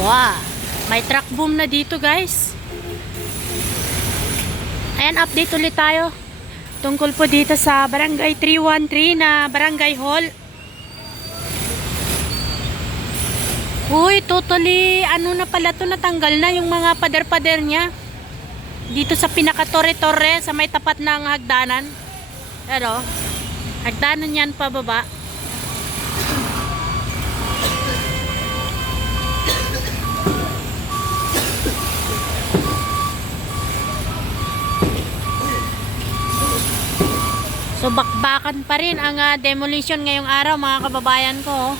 Wow, may truck boom na dito guys. Ayan, update ulit tayo tungkol po dito sa barangay 313 na barangay hall. Uy, totally ano na pala to, natanggal na yung mga pader-pader niya dito sa pinaka-torre-torre sa may tapat ng hagdanan. Pero hagdanan yan pababa. So bakbakan pa rin ang demolition ngayong araw mga kababayan ko.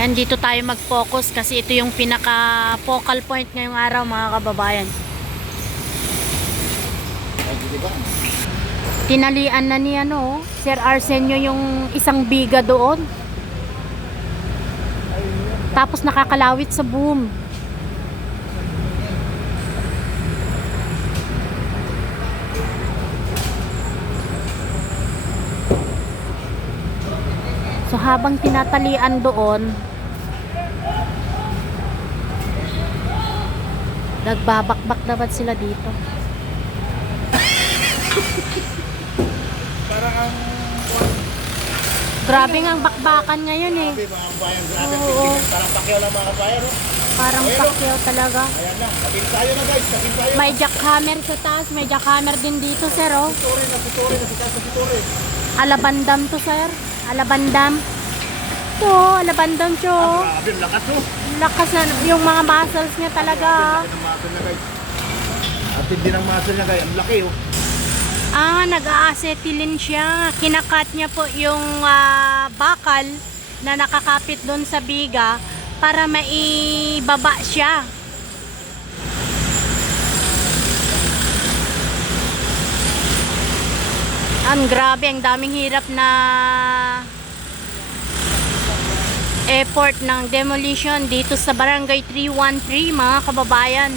And dito tayo mag-focus kasi ito yung pinaka focal point ngayong araw mga kababayan. Tinalian na ni Sir Arsenio yung isang biga doon. Tapos nakakalawit sa boom. So habang tinatalian doon, nagbabakbak dapat sila dito. Parang ang Grabe nga ang bakbakan ngayon eh. grabe mga kabayan, grabe. Oo. Parang pakyaw lang mga kabayan. Oh. Parang pakyaw talaga. Ayan na, kapin tayo na guys, kapin tayo. May jackhammer sa taas, may jackhammer din dito sir oh. Pitore na, sa pitore. Alabandam to sir. Alabandam. To, alabandam to. Grabe, lakas oh. Lakas na yung mga muscles niya talaga. Laki ng muscle niya guys. Atid din ang muscle niya guys, ang laki oh. Nag-a-acetylene siya. Kinakat niya po yung bakal na nakakapit doon sa biga para maibaba siya. Ang grabe, ang daming hirap na effort ng demolition dito sa barangay 313 mga kababayan.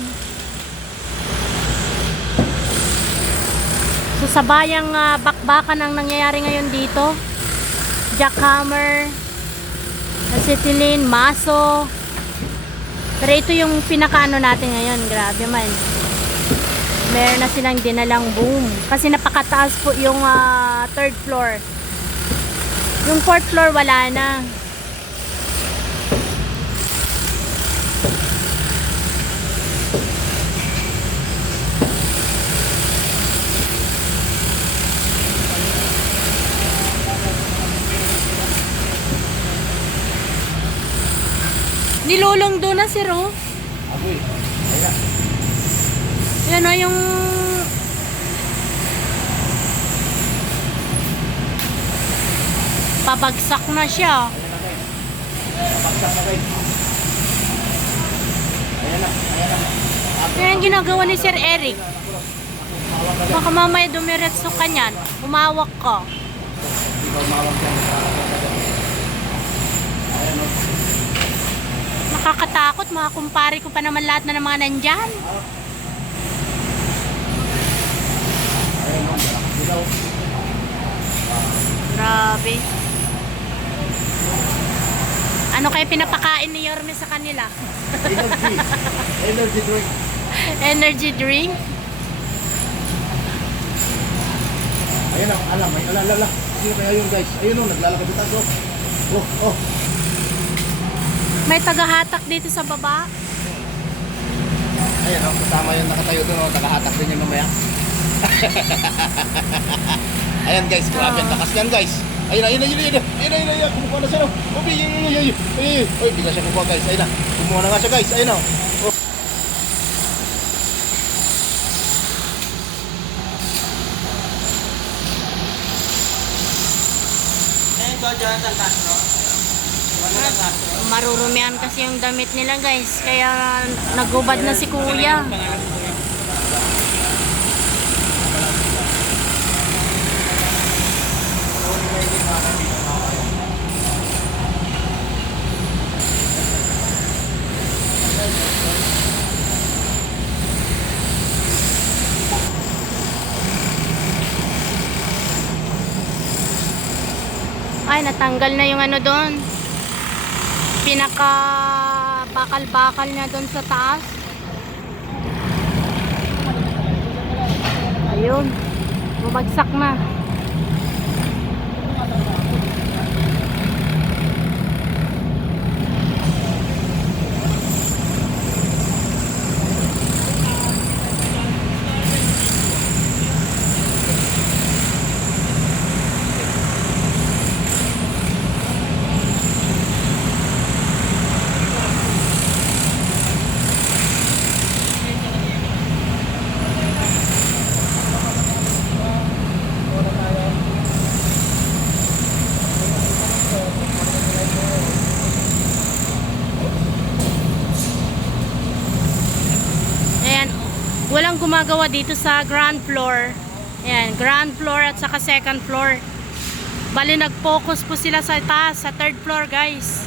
So sa bayang bakbakan ang nangyayari ngayon dito. Jackhammer, acetylene, maso. Pero ito yung pinakaano natin ngayon. Grabe man. Meron na silang dinalang boom. Kasi napakataas po yung third floor. Yung fourth floor wala na. Nilulong doon na si Ro. Aboy, ayan na. Yan o yung pabagsak na siya. Ayan na guys. Pabagsak na guys. Ayan na, ayan na. Yan yung ginagawa ni Sir Eric. Baka mamaya dumiretso ka niyan. Umawak ka. Hindi ba umawag yan? Ayan oh. Nakakatakot. Makakumpare ko pa naman lahat na ng mga nandyan. Ayan oh, malakas dilaw. Grabe. Ano kaya pinapakain ni Yorme sa kanila? Energy. Energy drink. Energy drink? Ayan oh, alam, may alalala. Sino kaya yun guys? Ayun oh, naglalakad dito taas oh. Oh, oh. May tagahatak dito sa baba. Ayan oh, kasama yung nakatayo doon oh, tagahatak din yung mamaya. Ayan guys, grabe ang lakas yan guys. Ayun, kumukuha na siya. Uy, di ka siya kukuha guys. Ayun na, kumuha na nga siya guys. Ayun na. Oh. Marurumihan kasi yung damit nila guys. Kaya nagubad na si kuya. Ay, natanggal na yung ano doon. Pinaka bakal-bakal niya doon sa taas. Ayun. Bumagsak na. Walang gumagawa dito sa ground floor. Ayan, ground floor at saka second floor. Bali nag-focus po sila sa taas, sa third floor, guys.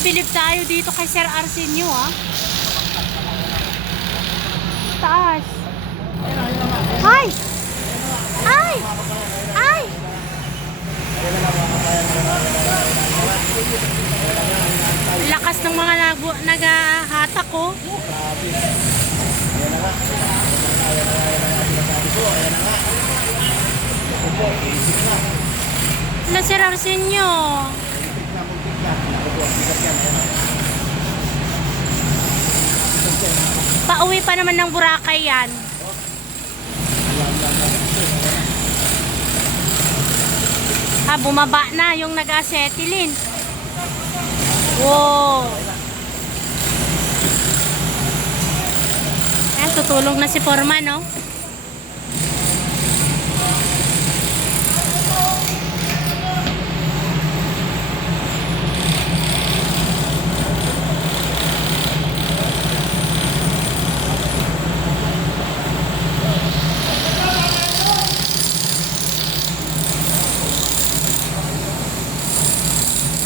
Bilib tayo dito kay Sir Arsenio, ha? Taas. Ay! Ay! Ay! Lakas ng mga naghahatak, ko. Na Sir Arsenio. Pauwi pa naman ng Boracay yan. Bumaba na yung nag-acetylene. Wow. Ayan, tutulong na si Foreman, no?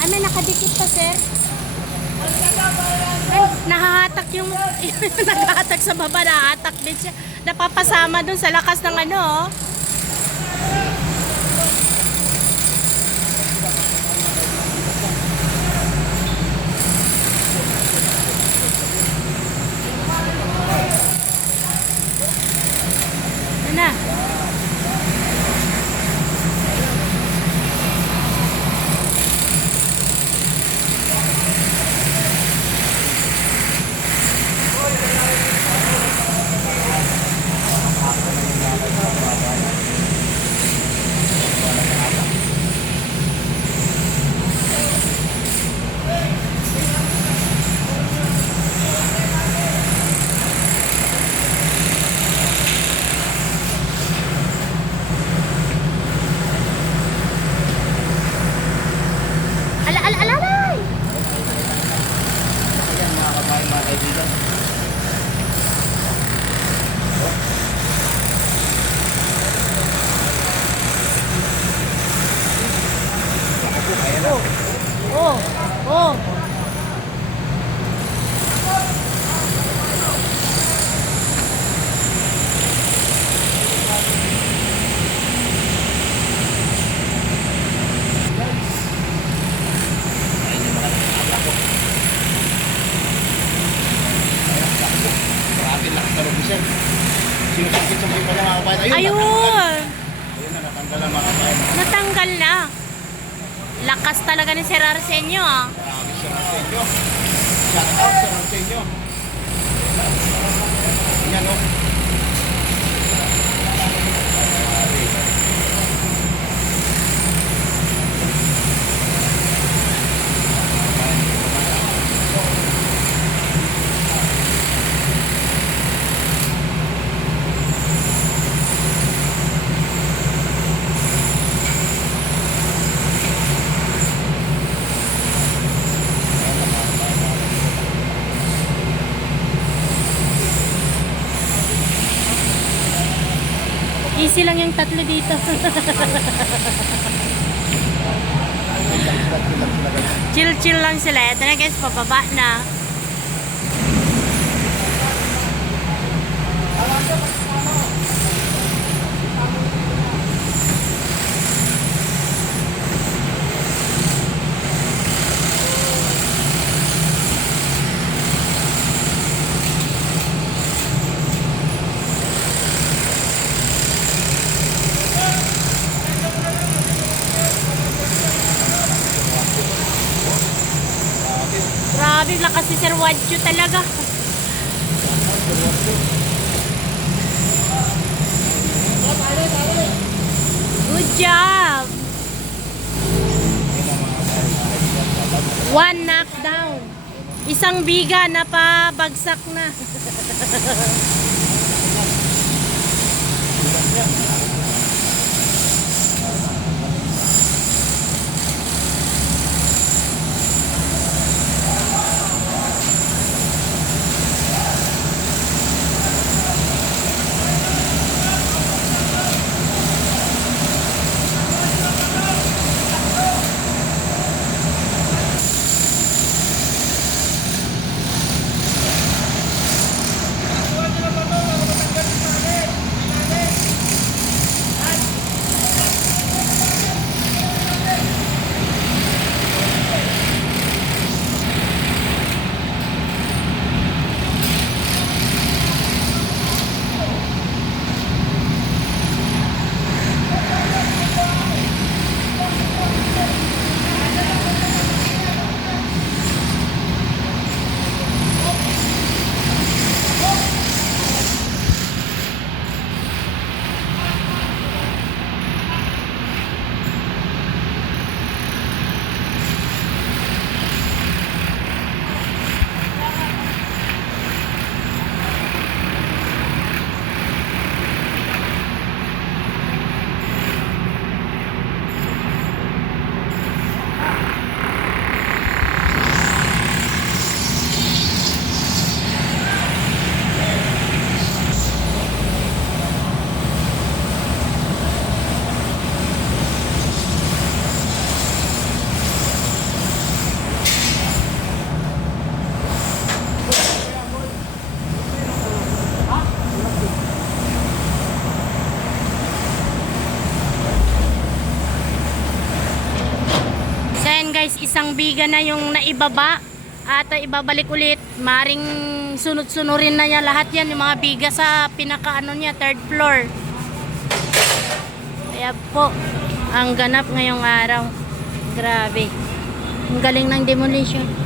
Ano, nakadikit pa, sir? Ay, nahahatak yung naghahatak sa baba, nahahatak din siya. Napapasama dun sa lakas ng ano, oh. Ano na? Oh, oh. Sinusungkit sa mga mga kabayan. Ayun. Ayun na, natanggal ang mga kabayan. Natanggal na. Lakas talaga ni Sir Arsenio, ah. Grabe, Sir Arsenio. Shout out, Sir Arsenio. Yan, oh. Easy lang yung tatlo dito. Chill-chill lang sila. Ito na guys, pababa na. Grabe, lakas si Sir Wadjo talaga. Good job. One knockdown. Isang biga na pabagsak na. Guys, isang biga na yung naibaba at ibabalik ulit. Maring sunod-sunurin na niya lahat yan, yung mga biga sa pinakaano niya, third floor. Kaya po ang ganap ngayong araw. Grabe, ang galing ng demolition.